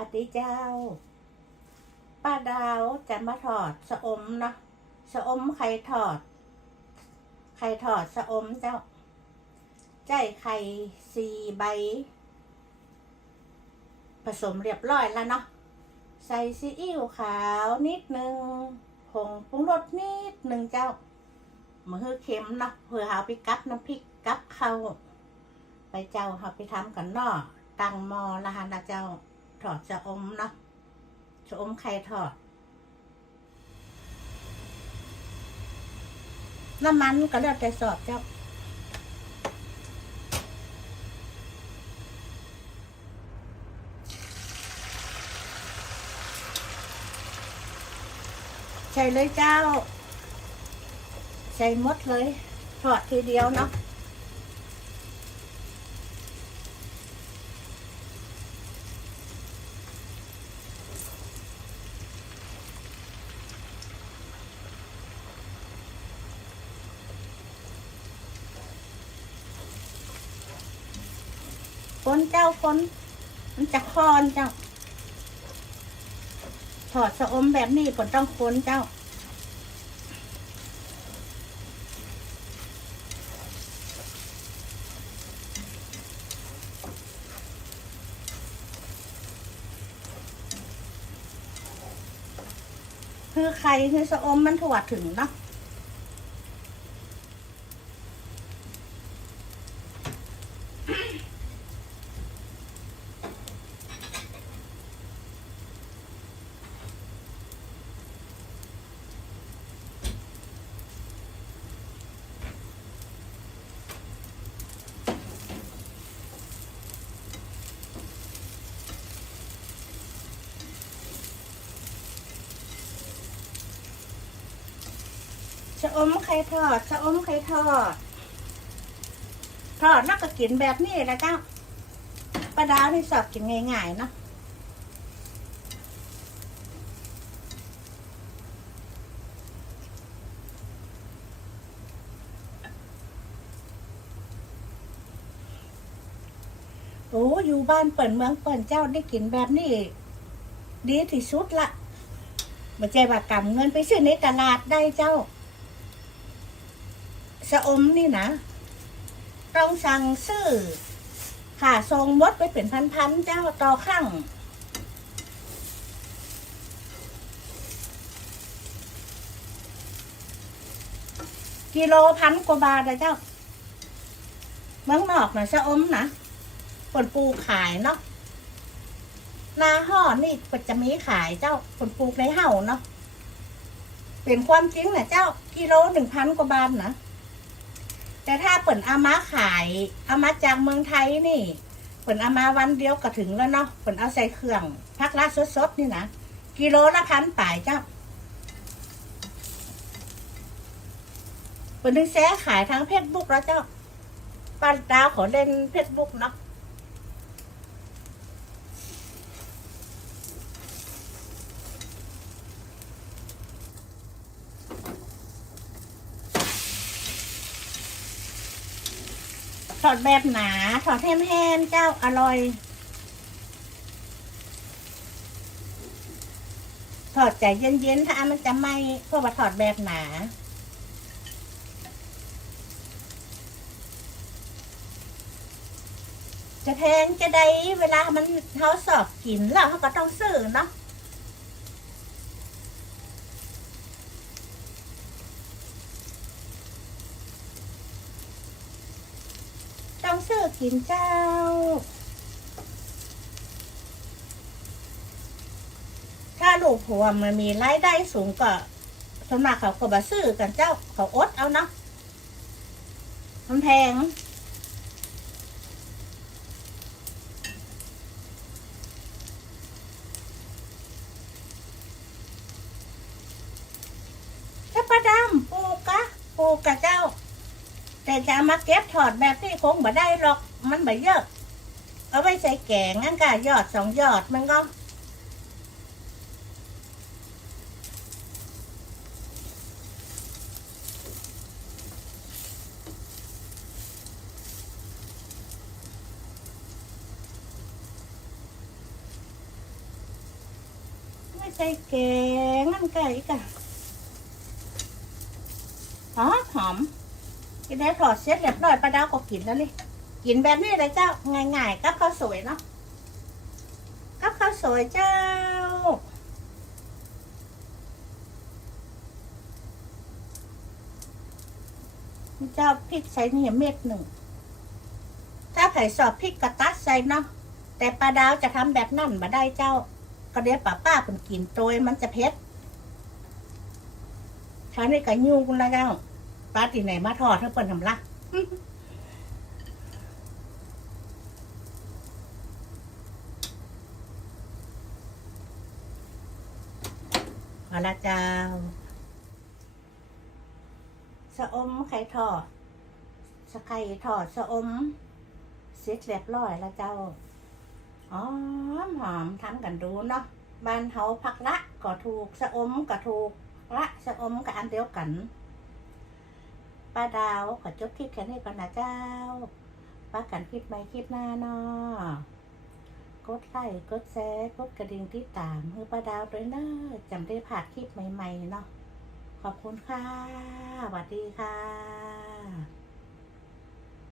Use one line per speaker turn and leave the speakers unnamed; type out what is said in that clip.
วัสดีเจ้า ป้าดาวจะมาถอดสะอมเนาะสะอมไข่ถอด ไข่ถอดสะอมเจ้า ใจไข่สี่ใบ ผสมเรียบร้อยแล้วเนาะ ใส่ซีอิ๊วขาวนิดนึงผงปรุงรสนิดนึงเจ้ามือเค็มเนาะเพื่อเอาไปกับน้ำพริกกับข้า ไปเจ้าเอาไปทำกันเนาะตังหมอละฮะนะเจ้า ถอดจะอมเนาะจะอมไข่ถอด น้ำมันก็แล้วแต่สอบเจ้าใส่เลยเจ้า ใส่หมดเลยถอดทีเดียวเนาะ นเจ้าคนมันจะคอนเจ้า ถอดสะอมแบบนี้ผลต้องคนเจ้า คือใครคือสะอมมันถวดถึงเนาะ อมไข่ทอดชะอมไข่ทอด ทอดแล้วก็กินแบบนี้แหละเจ้าปลาดาวที่สอบกินง่ายๆเนาะโอ้อยู่บ้านเปิดเมืองเปิดเจ้าได้กินแบบนี้ ดีที่สุดละไม่ใช่ว่ากำเงินไปซื้อในตลาดได้เจ้า สะอมนี่นะต้องสั่งซื้อค่าทรงมดไปเป็นพันๆเจ้าต่อครั้งกิโลพันกว่าบาทนะเจ้าเมืองนอกนะสะอมนะคนปลูกขายเนาะนาห่อนี่ก็จะมีขายเจ้าคนปลูกในเห่าเนาะเป็นความจริงนะเจ้ากิโลหนึ่งพันกว่าบาทนะ แต่ถ้าเปิดเอามาขายเอามาจากเมืองไทยนี่เปิดเอามาวันเดียวก็ถึงแล้วเนาะเปิดเอาใส่เครื่องพักละสดๆนี่นะกิโลละพันป่ายเจ้าเปิดถึงแซ่ขายทางเฟซบุ๊กแล้วเจ้าป้าดาวขอเล่นเฟซบุ๊กเนาะ ถอดแบบหนาถอดแห้มๆเจ้าอร่อย ถอดใจเย็นๆ ถ้ามันจะไหมเพราะว่าถอดแบบหนาจะแพงจะได้เวลามันเขาสอบกินแล้วเขาก็ต้องซื้อเนาะ ต้องซื้อ กินเจ้า ถ้าลูกผัวมันมีรายได้สูงก็สวนมากเขาก็บาซื้อกันเจ้า เขาอดเอาเนาะมันแพงถ้าประดำปูกะปูกะเจ้า แต่จะมาเก็บถอดแบบที่คงบ่ได้หรอก มันบ่เยอะ เอาไว้ใส่แกงงั้นกะยอดสองยอดมันก็ไม่ใช่แกงนั่นไก่กะอ๋อหอมกินได้ถอดเสร็จเรียบร้อยปลาดาวก็กินแล้วนี่ กินแบบนี้เลยเจ้าง่ายๆกับข้าวสวยเนาะกับข้าวสวยเจ้า เจ้าพริกใส่เนี่ยเม็ดหนึ่ง ถ้าไผ่สอบพริกกระตัดใส่เนาะแต่ปลาดาวจะทำแบบนั่นมาได้เจ้า ก็เดี๋ยวป้าป้าเป็นกินโดยมันจะเผ็ดช้านี่ก็ยูกันละเจ้าป้าตีไหนมาทอดถ้าเปิดทำละ อละเจ้า สะอมไข่ทอดสะไข่ทอดสะอมเสร็จเรียบร้อยแล้วเจ้าหอมหอมทำกันดูเนาะบ้านเฮาผักละก็ถูกสะอมก็ถูกละสะอมก็อันเดียวกันป้าดาวขอจบคลิปแค่นี้ก่อนนะเจ้าป้ากันคลิปใหม่คลิปหน้าเนาะ ดไลค์กดแชร์กดกระดิ่งที่ตามมือประดาวด้วยเนอะจำได้ผ่านคลิปใหม่ ๆ เนาะขอบคุณค่ะสวัสดีค่ะ